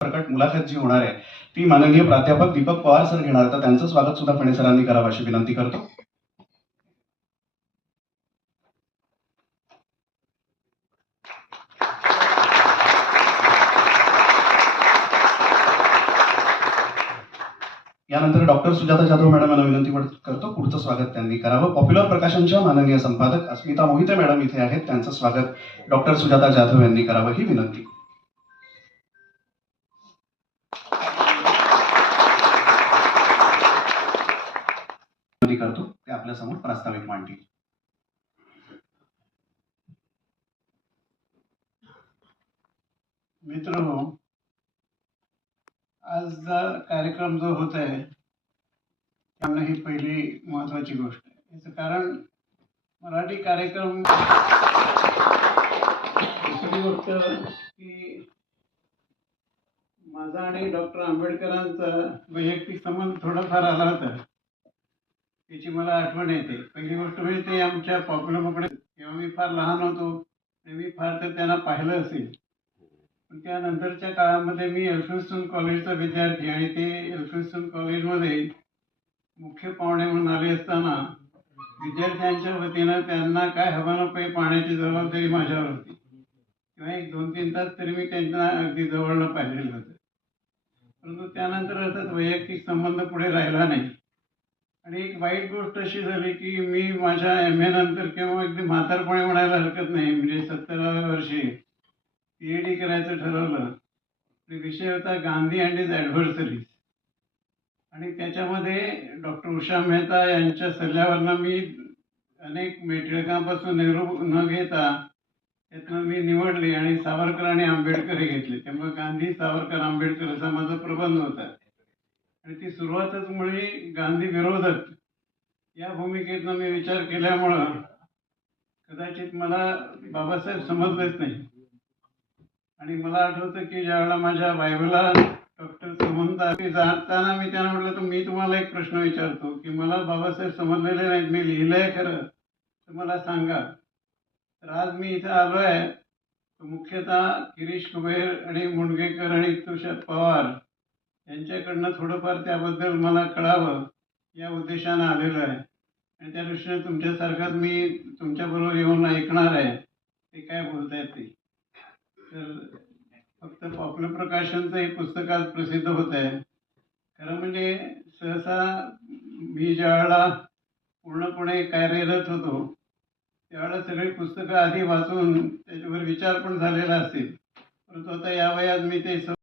प्रकट मुलाखत जी होणार आहे ती माननीय प्राध्यापक दीपक पवार सर घेणार. तर त्यांचं स्वागत सुद्धा फणे सरांनी करावं अशी विनंती करतो. यानंतर डॉक्टर सुजाता जाधव मॅडम यांना विनंती करतो. पुढचं स्वागत त्यांनी करावं. पॉप्युलर प्रकाशनच्या माननीय संपादक अस्मिता मोहिते मॅडम इथे आहेत. त्यांचं स्वागत डॉक्टर सुजाता जाधव यांनी करावं ही विनंती. करतो? ते आपल्यासमोर प्रास्ताविक मांडतील. मित्र हो आज कार्यक्रम जो होत आहे त्यामुळे ही पहिली महत्वाची गोष्ट आहे. याचं कारण मराठी कार्यक्रम दुसरी गोष्ट की माझा आणि डॉक्टर आंबेडकरांचा वैयक्तिक संबंध थोडाफार आला होता. त्याची मला आठवण येते. पहिली गोष्ट म्हणजे ते आमच्या पॉप्युलरकडे तेव्हा मी फार लहान होतो आणि मी फार तर त्यांना पाहिलं असेल. पण त्यानंतरच्या काळामध्ये मी एल्फिन्स्टन कॉलेजचा विद्यार्थी आणि ते एल्फिन्स्टन कॉलेजमध्ये मुख्य पाहुणे म्हणून आले असताना विद्यार्थ्यांच्या वतीनं त्यांना काय हवं नको पाहण्याची जबाबदारी माझ्यावर होती. किंवा एक दोन तीन तास तरी मी त्यांना अगदी जवळनं पाहिलेलं होतं. परंतु त्यानंतर अर्थात वैयक्तिक संबंध पुढे राहिला नाही. आणि एक वाईट गोष्ट अशी झाली की मी माझ्या एम ए नंतर किंवा अगदी म्हातारपणे म्हणायला हरकत नाही. म्हणजे सत्तराव्या वर्षी पी एच डी करायचं ठरवलं. विषय होता गांधी अँड इज ॲडव्हर्सरीज आणि त्याच्यामध्ये डॉक्टर उषा मेहता यांच्या सल्ल्यावरनं मी अनेक मेटिळकांपासून नेहरू न घेता त्यातनं मी निवडली आणि सावरकर आणि आंबेडकर हे घेतले. त्यामुळे गांधी सावरकर आंबेडकर असा माझा प्रबंध होता. आणि ती सुरुवातच मुळे गांधी विरोधक. या भूमिकेतनं मी विचार केल्यामुळं कदाचित मला बाबासाहेब समजलेच नाही. आणि मला आठवतं की ज्यावेळेला माझ्या बायबला डॉक्टर सुमंत जाताना मी त्यांना म्हटलं तर मी तुम्हाला एक प्रश्न विचारतो की मला बाबासाहेब समजलेले नाहीत मी लिहिलंय खरं तर मला सांगा. तर आज मी इथं आलो आहे मुख्यतः गिरीश कुबेर आणि मुंडगेकर आणि तुषार पवार त्यांच्याकडनं थोडंफार त्याबद्दल मला कळावं या उद्देशानं आलेलो आहे. आणि त्या दृष्टीने तुमच्यासारखाच मी तुमच्याबरोबर येऊन ऐकणार आहे ते काय बोलतायत ते. तर फक्त पॉप्युलर प्रकाशनचं हे पुस्तक आज प्रसिद्ध होत आहे. खरं म्हणजे सहसा मी ज्यावेळेला पूर्णपणे कार्यरत होतो त्यावेळेला सगळी पुस्तकं आधी वाचून त्याच्यावर विचार पण झालेला असेल. परंतु आता या वयात मी ते स